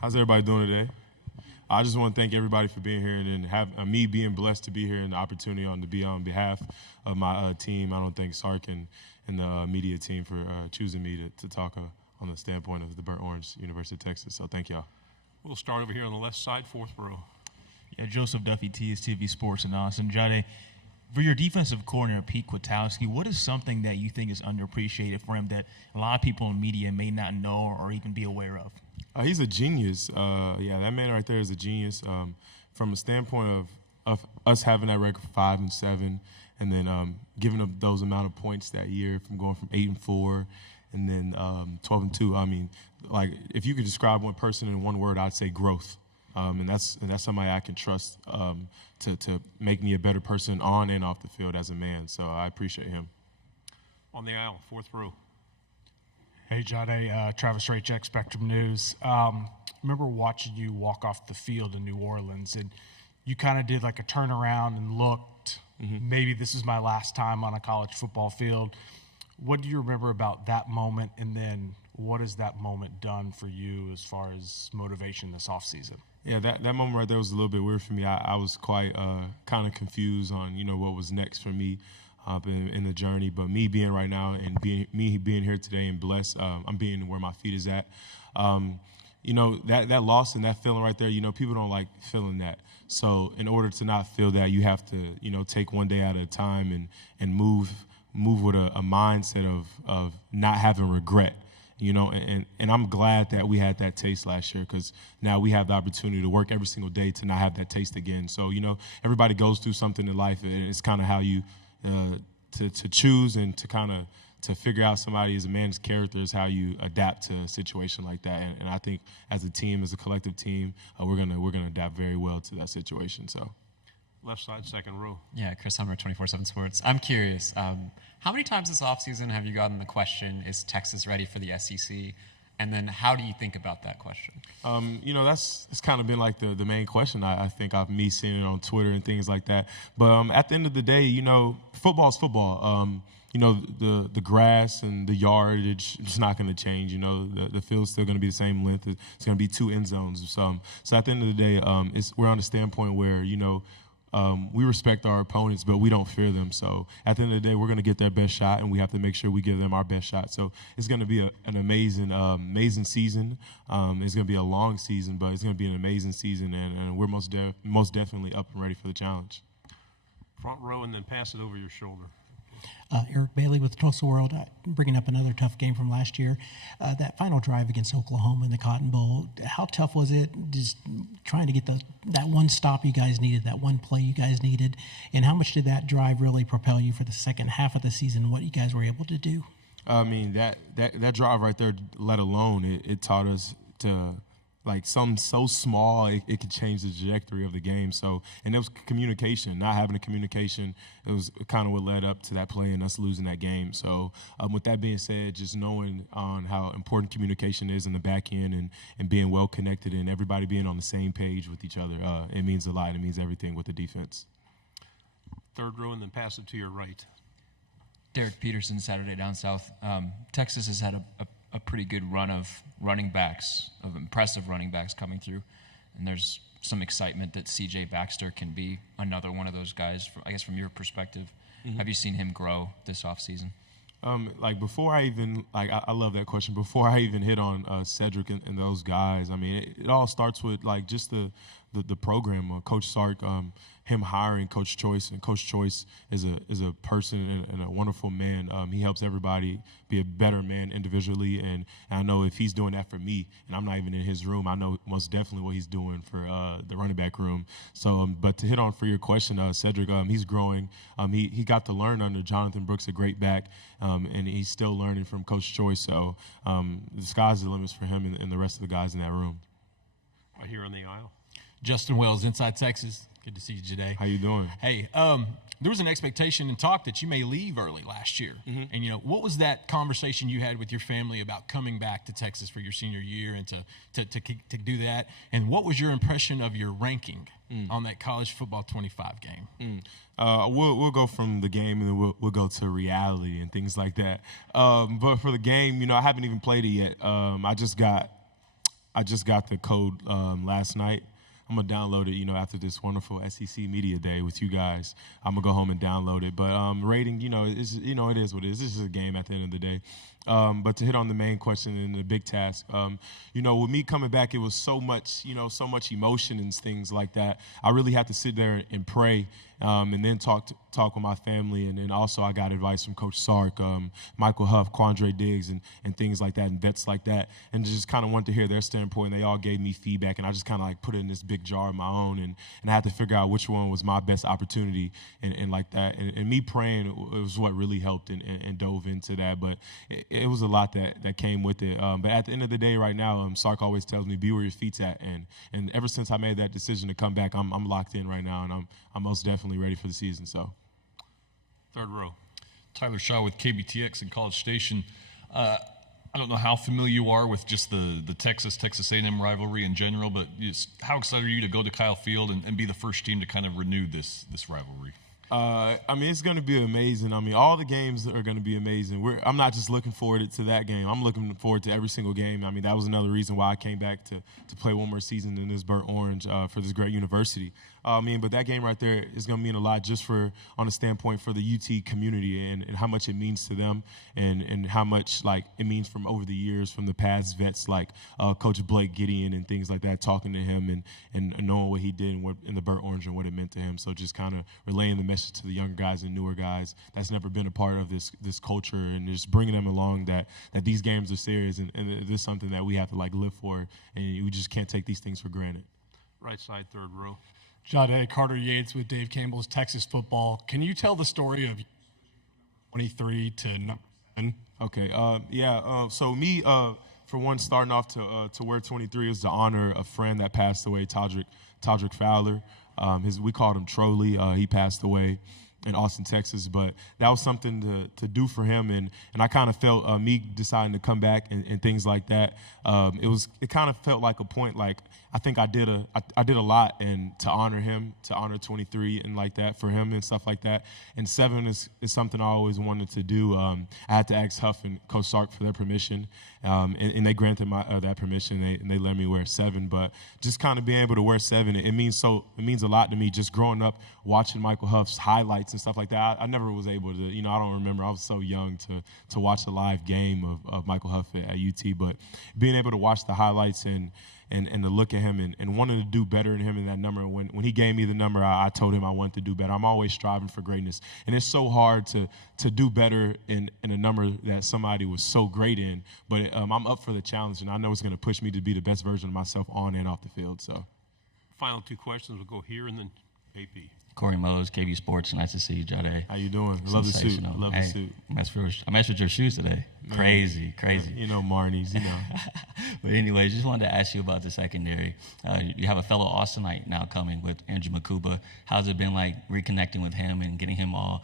How's everybody doing today? I just want to thank everybody for being here and then have me being blessed to be here and the opportunity to be on behalf of my team. I don't thank Sark and the media team for choosing me to talk on the standpoint of the Burnt Orange University of Texas. So thank y'all. We'll start over here on the left side, fourth row. Yeah, Joseph Duffy, TSTV Sports in Austin. Jahdae, for your defensive coordinator, Pete Kwiatkowski, what is something that you think is underappreciated for him that a lot of people in media may not know or even be aware of? He's a genius. That man right there is a genius. From a standpoint of us having that record 5-7, and then giving up those amount of points that year, from going from 8-4, and then 12-2. I mean, like, if you could describe one person in one word, I'd say growth. And that's somebody I can trust to make me a better person on and off the field as a man. So I appreciate him. On the aisle, fourth row. Hey, Jahdae, Travis Raycheck, Spectrum News. Remember watching you walk off the field in New Orleans, and you kind of did like a turnaround and looked, maybe this is my last time on a college football field. What do you remember about that moment, and then what has that moment done for you as far as motivation this offseason? Yeah, that moment right there was a little bit weird for me. I was quite kind of confused on, what was next for me in the journey. But me being right now and being here today and blessed, I'm being where my feet is at. That loss and that feeling right there, people don't like feeling that. So in order to not feel that, you have to, take one day at a time and move with a mindset of not having regret. And I'm glad that we had that taste last year, because now we have the opportunity to work every single day to not have that taste again. So, everybody goes through something in life, and it's kind of how you to choose and to kind of to figure out somebody as a man's character is how you adapt to a situation like that. And I think as a team, as a collective team, we're gonna adapt very well to that situation. So. Left side, second row. Yeah, Chris Hummer, 24/7 Sports. I'm curious, how many times this offseason have you gotten the question, is Texas ready for the SEC? And then how do you think about that question? It's kind of been like the main question. I think I've seen it on Twitter and things like that. But at the end of the day, football's football. The grass and the yardage is not going to change. The field's still going to be the same length. It's going to be 2 end zones. So at the end of the day, we're on a standpoint where, we respect our opponents, but we don't fear them. So at the end of the day, we're going to get their best shot, and we have to make sure we give them our best shot. So it's going to be an amazing season. It's going to be a long season, but it's going to be an amazing season, and we're most definitely up and ready for the challenge. Front row, and then pass it over your shoulder. Eric Bailey with Tulsa World, bringing up another tough game from last year. That final drive against Oklahoma in the Cotton Bowl, how tough was it just trying to get that one stop you guys needed, that one play you guys needed, and how much did that drive really propel you for the second half of the season, what you guys were able to do? I mean, that drive right there, let alone, it taught us to – like something so small, it could change the trajectory of the game. So, and it was communication. Not having a communication, it was kind of what led up to that play and us losing that game. So, with that being said, just knowing on how important communication is in the back end and being well connected and everybody being on the same page with each other, it means a lot. It means everything with the defense. Third row, and then pass it to your right. Derek Peterson, Saturday Down South. Texas has had a pretty good run of running backs, of impressive running backs coming through. And there's some excitement that C.J. Baxter can be another one of those guys, I guess from your perspective. Mm-hmm. Have you seen him grow this offseason? Before I even, I love that question. Before I even hit on Cedric and those guys, I mean, it all starts with, just the program. Coach Sark, him hiring Coach Choice, and Coach Choice is a person and a wonderful man. He helps everybody be a better man individually, and I know if he's doing that for me, and I'm not even in his room, I know most definitely what he's doing for the running back room. So, but to hit on for your question, Cedric, he's growing. He got to learn under Jonathan Brooks, a great back, and he's still learning from Coach Choice. So the sky's the limits for him and the rest of the guys in that room. Right here on the aisle. Justin Wells, Inside Texas. Good to see you today. How you doing? Hey, there was an expectation and talk that you may leave early last year. Mm-hmm. And, what was that conversation you had with your family about coming back to Texas for your senior year and to do that? And what was your impression of your ranking on that college football 25 game? We'll go from the game, and then we'll go to reality and things like that. But for the game, I haven't even played it yet. I just got the code last night. I'm gonna download it, after this wonderful SEC Media Day with you guys. I'm gonna go home and download it. But rating, it is what it is. This is a game at the end of the day. But to hit on the main question and the big task, with me coming back, it was so much emotion and things like that. I really had to sit there and pray, and then talk with my family, and then also I got advice from Coach Sark, Michael Huff, Quandre Diggs, and things like that, and vets like that, and just kind of wanted to hear their standpoint. They all gave me feedback, and I just kind of like put it in this big jar of my own, and I had to figure out which one was my best opportunity, and like that, and me praying was what really helped and dove into that, but it was a lot that came with it. But at the end of the day, right now, Sark always tells me, be where your feet's at, and ever since I made that decision to come back, I'm locked in right now, and I'm most definitely ready for the season. So, Third row. Tyler Shaw with KBTX in College Station. I don't know how familiar you are with just the Texas A&M rivalry in general, but how excited are you to go to Kyle Field and be the first team to kind of renew this rivalry? It's going to be amazing. All the games are going to be amazing. I'm not just looking forward to that game. I'm looking forward to every single game. That was another reason why I came back to play one more season in this burnt orange for this great university. But that game right there is going to mean a lot just on a standpoint for the UT community and how much it means to them and how much it means from over the years from the past vets like Coach Blake Gideon and things like that, talking to him and knowing what he did in the burnt orange and what it meant to him. So just kind of relaying the message to the younger guys and newer guys that's never been a part of this culture and just bringing them along that these games are serious and it is something that we have to live for, and we just can't take these things for granted. Right side, third row. Jahdae, Carter Yates with Dave Campbell's Texas Football. Can you tell the story of 23 to number 7? Okay. So me, for one, starting off to wear 23 is to honor a friend that passed away, Todrick Fowler. We called him Trolley. He passed away in Austin, Texas, but that was something to do for him, and I kind of felt me deciding to come back and things like that. It kind of felt like a point, I think I did a lot and to honor him, to honor 23 and like that for him and stuff like that. And 7 is something I always wanted to do. I had to ask Huff and Coach Sark for their permission, and they granted that permission. And they let me wear 7, but just kind of being able to wear 7, it means a lot to me. Just growing up watching Michael Huff's highlights and stuff like that, I never was able to. I don't remember. I was so young to watch a live game of Michael Huff at UT, but being able to watch the highlights and to look at him and wanting to do better in him in that number. When he gave me the number, I told him I wanted to do better. I'm always striving for greatness, and it's so hard to do better in a number that somebody was so great in. But I'm up for the challenge, and I know it's going to push me to be the best version of myself on and off the field. So, Final 2 questions. We'll go here and then AP. Corey Mose, KB Sports. Nice to see you, Jahdae. How you doing? Love the suit. Love the suit. I messed with your shoes today. Crazy. Marnie's, But anyway, just wanted to ask you about the secondary. You have a fellow Austinite now coming with Andrew Makuba. How's it been like reconnecting with him and getting him all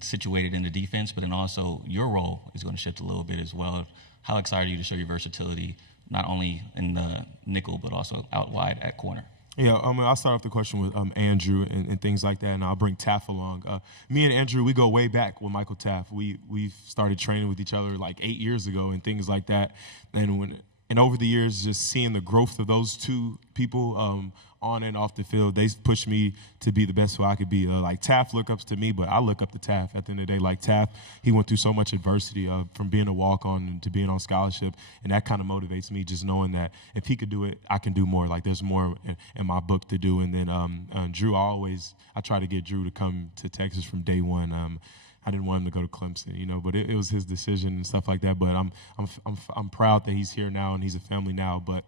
situated in the defense? But then also your role is going to shift a little bit as well. How excited are you to show your versatility, not only in the nickel, but also out wide at corner? Yeah, I'll start off the question with Andrew and things like that, and I'll bring Taff along. Me and Andrew, we go way back with Michael Taff. We've started training with each other 8 years ago and things like that. And over the years, just seeing the growth of those two people on and off the field, they pushed me to be the best who I could be. Taff look ups to me, but I look up to Taff at the end of the day. Taff, he went through so much adversity from being a walk-on to being on scholarship, and that kind of motivates me, just knowing that if he could do it, I can do more. There's more in my book to do. And then Drew, I try to get Drew to come to Texas from day one. I didn't want him to go to Clemson, but it was his decision and stuff like that. But I'm proud that he's here now and he's a family now. But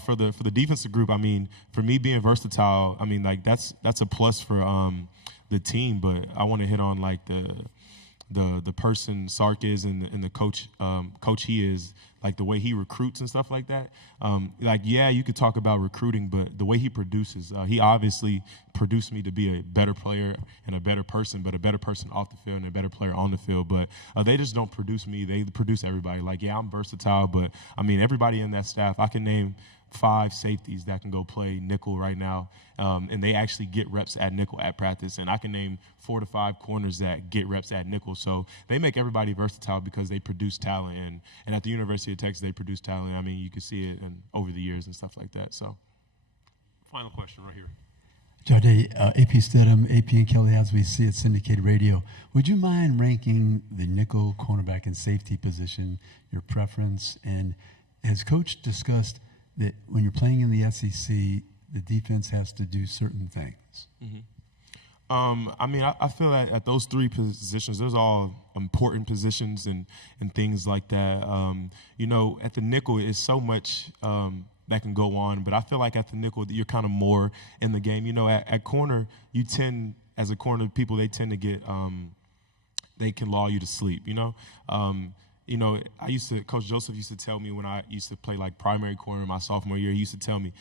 for the defensive group, for me being versatile, that's a plus for the team. But I want to hit on the person Sark is and the coach he is, the way he recruits and stuff like that. You could talk about recruiting, but the way he produces, he obviously produced me to be a better player and a better person, but a better person off the field and a better player on the field. But they just don't produce me. They produce everybody. I'm versatile, but everybody in that staff, I can name 5 safeties that can go play nickel right now, and they actually get reps at nickel at practice. And I can name 4 to 5 corners that get reps at nickel. So they make everybody versatile because they produce talent. And at the University of Texas, they produce talent. I mean, you can see it over the years and stuff like that. So, final question right here. Jahdae, AP Stidham, AP and Kelly, as we see at syndicated radio, would you mind ranking the nickel, cornerback, and safety position, your preference? And has Coach discussed that when you're playing in the SEC, the defense has to do certain things? I mean, I feel that at those 3 positions, those are all important positions and things like that. You know, at the nickel, it's so much that can go on, but I feel like at the nickel, you're kind of more in the game. You know, at corner, you tend, as a corner, people, they tend to get, they can lull you to sleep, you know? Coach Joseph used to tell me when I used to play like primary corner my sophomore year, he used to tell me,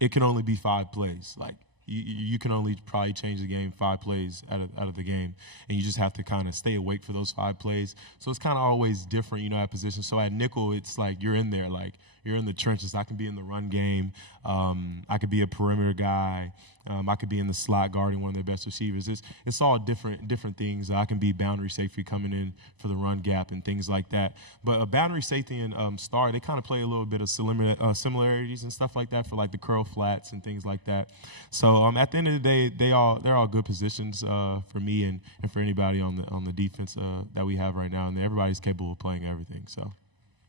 it can only be 5 plays. Like, you can only probably change the game 5 plays out of the game, and you just have to kind of stay awake for those 5 plays. So it's kind of always different, you know, at position. So at nickel, it's like you're in there, like you're in the trenches. I can be in the run game. I could be a perimeter guy. I could be in the slot guarding one of their best receivers. It's all different things. I can be boundary safety coming in for the run gap and things like that. But a boundary safety and star, they kind of play a little bit of similarities and stuff like that for like the curl flats and things like that. So at the end of the day, they're all good positions for me and for anybody on the defense that we have right now, and everybody's capable of playing everything. So,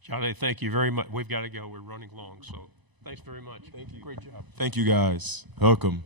Jahdae, thank you very much. We've got to go. We're running long, so thanks very much. Thank you. Great job. Thank you, guys. Welcome.